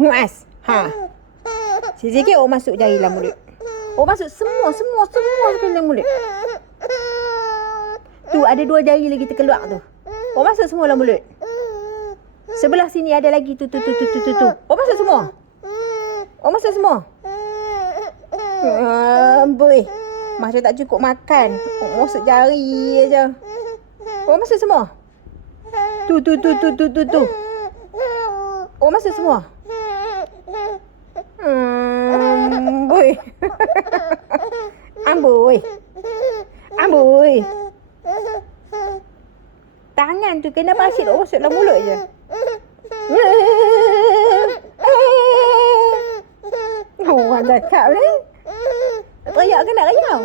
Muas. Ha. Sikit-sikit orang oh, masuk jari dalam mulut. Orang oh, masuk semua, semua, semua ke dalam mulut. Tu ada dua jari lagi terkeluar tu. Orang oh, masuk semua dalam mulut. Sebelah sini ada lagi tu, tu, tu, tu, tu, tu. Orang masuk semua. Orang masuk semua. Amboi. Uh, Macam tak cukup makan. Orang masuk jari aja. Orang masuk semua. tu, tu, tu, tu, tu, tu. tu. 오마스 스모. 음, bùi ăn bùi ăn bùi tán ngàn từ cái nó ba xịt ố xịt nó muốn lợi rồi Hù hoàn toàn khảo đấy Tôi vợ cái nào đấy nhở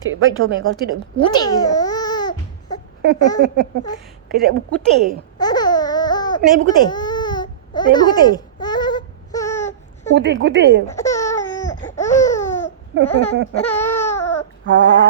chị bệnh cho mẹ con chị đợi một cú tỉ cái dạy một cú tỉ này một cú tỉ này một cú tỉ cú tỉ cú tỉ